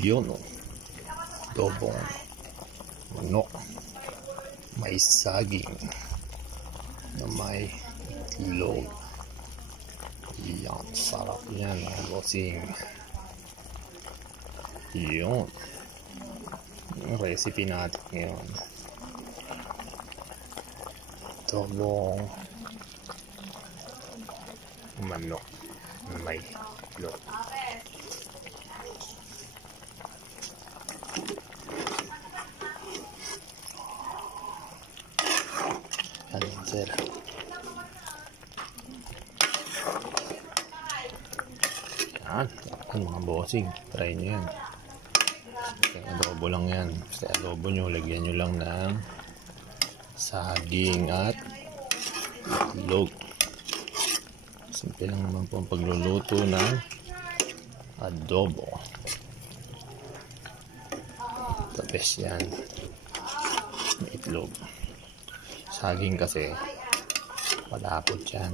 Yun o. Adobong manok. May saging na may itlog. Yan, sarap yan mga bossing. Yun. Yung recipe natin ngayon. Adobong manok na may itlog. Yan, sir. Yan, mga bossing, try nyo yan. Adobo lang yan. Basta adobo nyo, lagyan nyo lang ng saging at itlog. Simple lang naman po ang pagluluto ng adobo. The best yan. May itlog. Saging kasi palapot yan.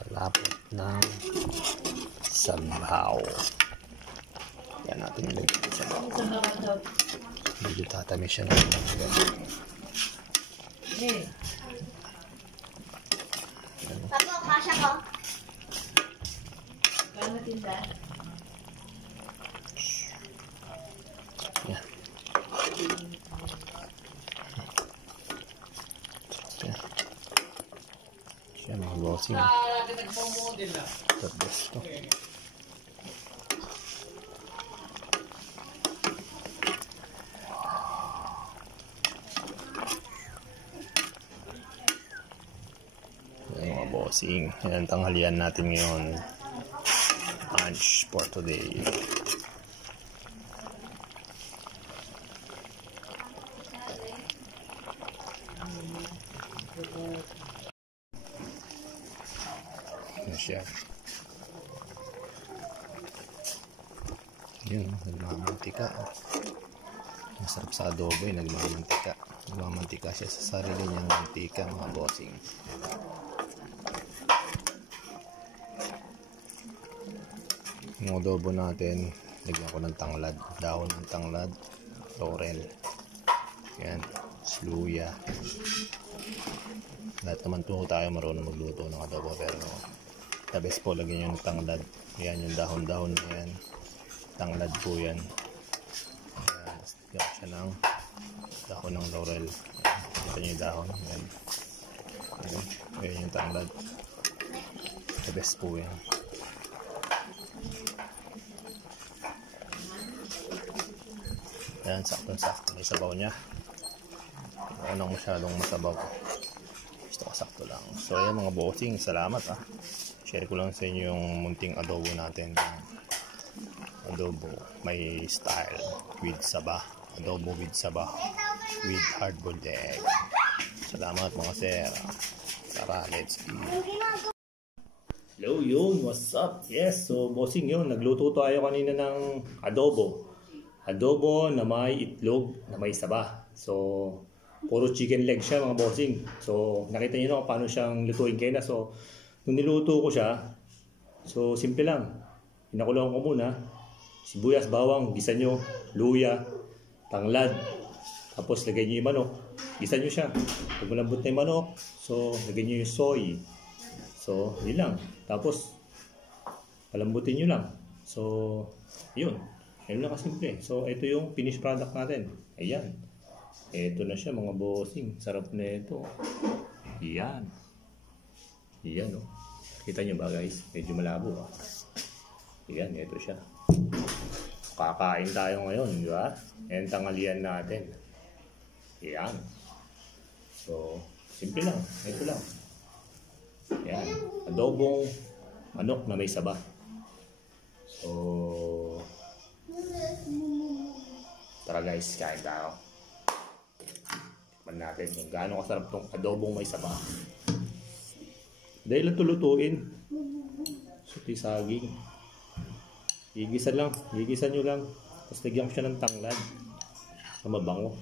Palapot ng sabaw. Yan natin ilagay sa sabaw. Medyo tatamis siya ng Papo, kasya ko. Gano'n tinda? Yan. Yan mga bossing. The best to. Mga bossing, yan ang tanghalian natin ngayon. Lunch for today. Yan siya. Yun, nagmamantika. Masarap sa adobo eh, nagmamantika. Nagmamantika siya sa sarili niyang mantika mga bossing. Yung adobo natin, lagyan ko ng tanglad, dahon ng tanglad, laurel, yan, sluya. Lahat naman po tayo marunong magluto ng adobo, pero the best po lagyan yung tanglad. Yan yung dahon-dahon na yan, tanglad po yan. Yan, lagyan siya ng dahon ng laurel. Ito yung dahon, yan. Yan yung tanglad. The best po yan. Yan, sakto-sakto. May sabaw niya. Ako nang masyadong masabaw. Gusto ko sakto lang. So, yan mga bossing. Salamat ah. Share ko lang sa inyo yung munting adobo natin. Adobo. May style. With saba. Adobo with saba. With hard-boiled egg. Salamat mga sir. Tara, let's eat. Hello, yun. What's up? Yes, so bossing yun. Nagluto tayo kanina ng adobo. Adobo na may itlog, na may saba. So, puro chicken leg siya mga bossing. So, nakita niyo na paano siyang lutuin kayo na. So, nung niluto ko siya, so, simple lang. Pinakuloan ko muna. Sibuyas, bawang, gisa nyo, luya, tanglad. Tapos, lagay nyo yung manok. Gisa nyo siya. Pag malambot na yung manok, so, lagay nyo yung soy. So, yun lang. Tapos, palambutin nyo lang. So, yun. Ayun lang kasimple. So, ito yung finished product natin. Ayan. Ito na siya mga bossing. Sarap na ito. Ayan. Ayan o. Kita nyo ba guys? Medyo malabo ah. Ayan. Ito siya. Kakain tayo ngayon. Di ba? Ayan tanghalian natin. Ayan. So, simple lang. Ito lang. Ayan. Adobong manok na may saba. So, tara guys, kain tayo. Tikman natin kung gaano kasarap tong adobong may saba. Dahil lang tulutuin. Suti saging. Gigisa lang. Gigisa nyo lang. Tapos lagyan ko siya ng tanglad. Na mabango.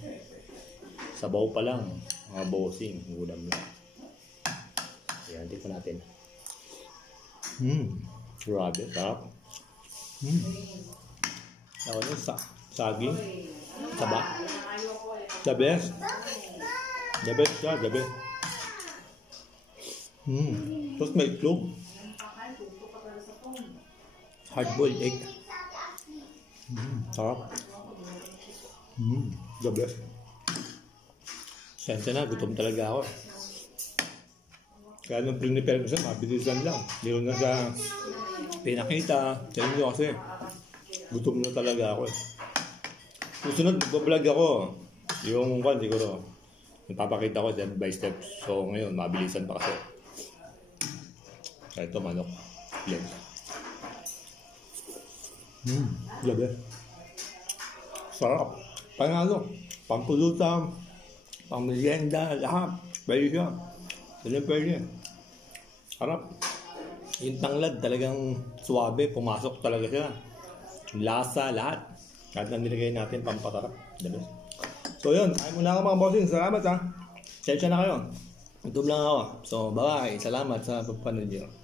Sabaw pa lang. Mga bossing. Ulam lang. Ayan, tikman natin. Grabe, sarap. Ako nun, saging. Saba. The best. The best siya, the best. Tapos may itlog. Hard-boiled egg. Sarap. The best. Sensya na, gutom talaga ako. Kaya nung prepare ko siya, mabilisan lang. Hindi ko na sa pinakita. Sa inyo kasi, gutom na talaga ako. Susunod, magbablog ako. Yung kwan, siguro, napapakita ko step by step. So ngayon, mabilisan pa kasi. Kaya ito, manok. Blend. Gabi. Sarap. Panalo. Pampulutan. Pamerienda. Lahat. Pwede siya. Pwede. Sarap. Yung tanglad talagang suwabe. Pumasok talaga siya. Lasa, lahat. Kahit na nilagay natin pampatarap. Gabi. So yun. Ayaw muna ako mga bossing. Salamat ha. Sensya na kayo. YouTube lang ako. So bye. Salamat sa pagpanood nyo.